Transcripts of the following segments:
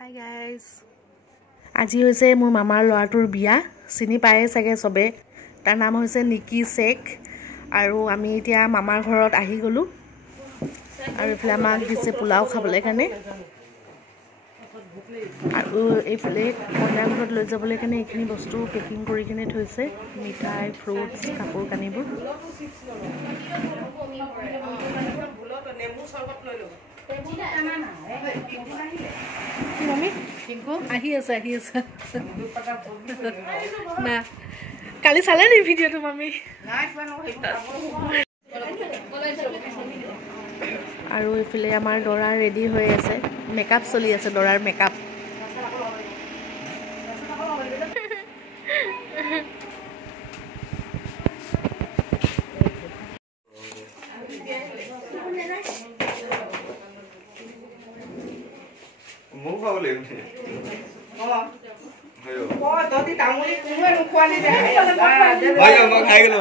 Hi guys. আজি হৈছে মোৰ মামাৰ ল'ৰাটোৰ বিয়া চিনি পায়ে চাগে সবে তাৰ নাম হৈছে নিকি শেখ আৰু আমি এতিয়া মামাৰ ঘৰত আহি গলো আৰু ইফালে আমাক দিছে পোলাও খাবলৈ কাৰণে আৰু এইফালে কইনাৰ ঘৰত লৈ যাবলৈ কাৰণে এইখিনি বস্তু পেকিং কৰি কিনে থৈছে মিঠাই ফ্ৰুটছ কাপোৰ কানিবোৰ Mami, ahi asa. Na, kali salah nih video tuh mami. Aru ifile amar dorar ready hoye ase, makeup choli ase dorar makeup. Move out in here. Oh, Dodi tamuli kuwe nukwani deh. Ayo mau khai lo.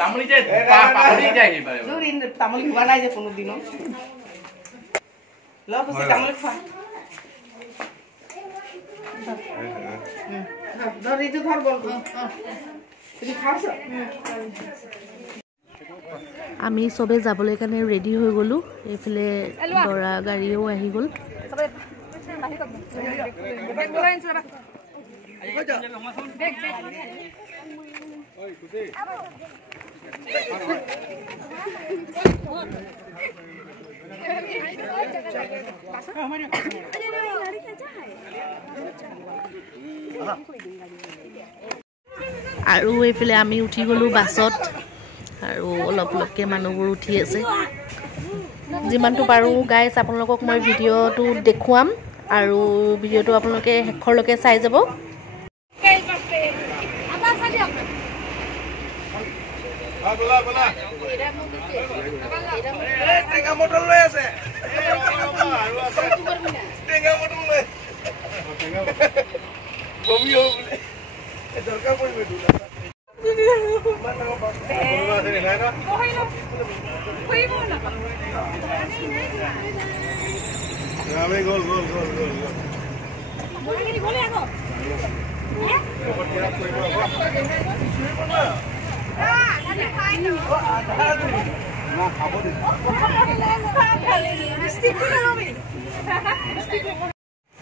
Tamuli je, pahuli je ini pada. Duri tamuli kuwa naik je penuh dino. Lo pasti tamuli kuwa. Dori itu thar bol tu. Ini khas. আমি সবে যাবলৈ কাৰণে ready হৈ গলো এইফালে দৰা গাড়ীও আহি গল আৰু এইফালে আমি উঠি গলো বাছত আৰু অলপ অলপকে মানুহবোৰ উঠি আছে যিমানটো পাৰো গাইস আপোনালোকক মই ভিডিওটো দেখুৱাম আৰু ভিডিওটো আপোনালোকে হেখৰলৈকে চাই যাব Bola. Tengah motor lu ya, Se. Tengah motor lu. Bomio. Dorka pun betul. Mana apa? Bola sini mana? Ramai gol. Ini gol ya kok?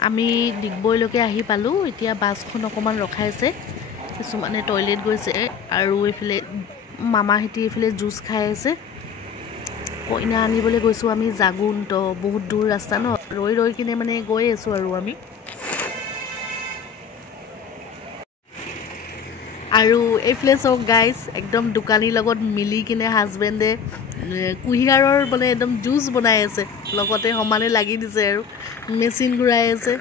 আমি ডিগবৈলৈকে আহি পালো এতিয়া বাছখন অকমান ৰখাইছে কিছুমানে টয়লেট গৈছে আৰু এইফালে মামা হিতি এইফালে জুচ খাই আছে কইনা আনিবলৈ গৈছো আমি জাগুন তো বহুত দূৰ ৰাস্তা ন ৰৈ কিনে মানে গৈ আছো আৰু আমি আৰু এইফালে সব গাইস একদম দোকানীৰ লগত মিলি কিনে হাজবেণ্ডে কুহিয়াৰৰ মানে একদম জুচ বনাই আছে লগতে সমানে লাগি দিছে আৰু মেচিন ঘূৰাই আছে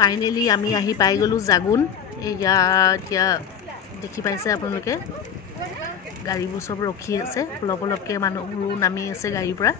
ফাইনালি আমি আহি পাই গলো জাগুন এয়া এতিয়া দেখি পাইছে আপোনালোকে গাড়ীবোৰ সব ৰখি আছে অলপকে মানুহবোৰ নামি আছে গাড়ীৰ পৰা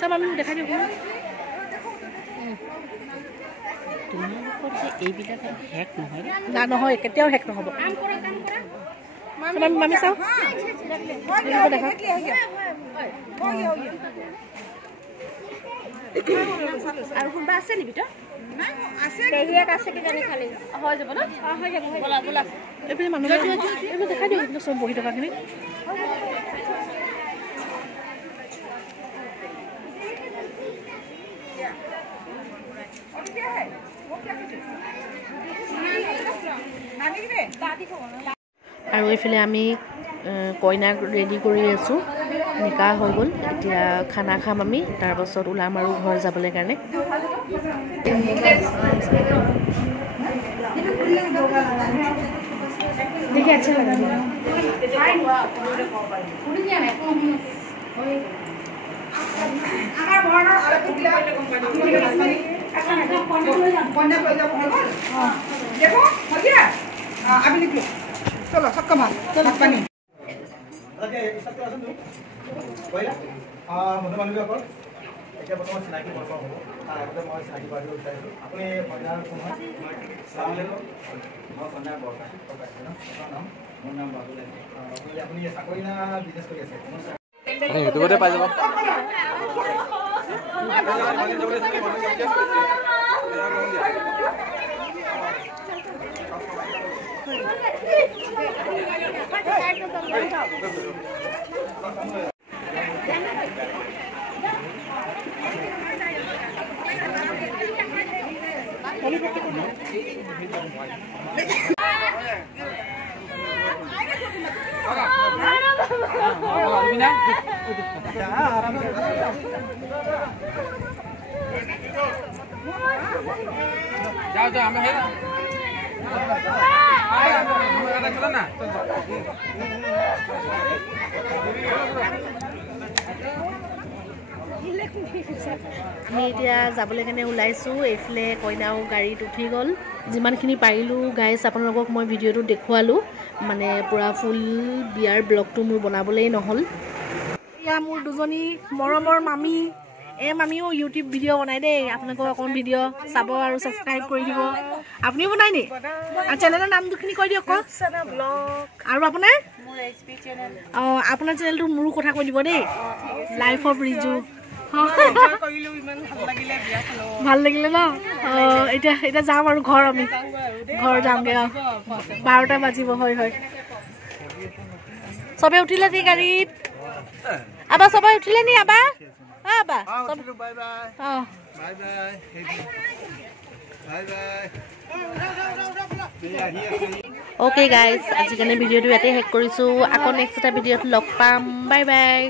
সব আমি দেখাই দিও তোমালোকৰ যে এইবিলাক হেক নহয় না নহয় কেতিয়াও হেক নহব মামি চাও আৰু কোনবা আছে নি ভিতৰত না আছে দেহিয়াক আছে কি জানি খালি হৈ যাব না হৈ যাব বলা এপি মানুহ এপি দেখাই দিও সব বহি টকাখিনি আৰু এইফালে আমি কইনাক ৰেডি কৰি আছোঁ নিকাহ হৈ গ'ল এতিয়া খানা খাম আমি তাৰপাছত ওলাম আৰু ঘৰ যাবলৈ কাৰণে देखिए अच्छा लगा चलो सबका भाग पानी এতিয়া বৰ্তমান চিনাকি বৰ্তমান হ'ব তাৰ আগতে মই চিনাকি পাৰ্টি বিচাৰিছোঁ আপুনি কন্যাৰ সময় মই কন্যাৰ বৰকা নাম মোৰ নাম বাবুল আপুনি চাকৰি না বিজনেছ কৰি আছে ইউটিউবতে পাই যাব जाओ जाओ हमें है ना चलो ना আমি এতিয়া যাবলৈ কাৰণে ওলাইছোঁ এইফালে কইনাও গাড়ীত উঠি গ'ল যিমানখিনি পাৰিলোঁ গাইজ আপোনালোকক মই ভিডিঅ'টো দেখুৱালোঁ মানে পূৰা ফুল বিয়াৰ ব্লগটো মোৰ বনাবলেই নহ'ল এয়া মোৰ দুজনী মৰমৰ মামী এই মামীও ইউটিউব ভিডিঅ' বনাই দেই আপোনালোকক অকণ ভিডিঅ' চাব আৰু ছাবস্ক্ৰাইব কৰি দিব আপুনিও বনাই নি আৰু চেনেলৰ নামটোখিনি কৈ দিয়ক কওক আৰু আপোনাৰ অঁ আপোনাৰ চেনেলটো মোৰো কথা কৈ দিব দেই লাইফ অফ ৰিজু ভাল লাগিলে ন এতিয়া এতিয়া যাম আৰু ঘৰ আমি ঘৰ যামগৈ 12টা বাজিব হয় হয় চবে উঠিলে নি গাড়ীত আবা চবে উঠিলে নি আবা আবা বাই বাই অঁ bye bye bye bye okay guys আজিৰ কাৰণে ভিডিঅ'টো ইয়াতে শেষ কৰিছোঁ আকৌ নেক্সট এটা ভিডিঅ'ত লগ পাম বাই বাই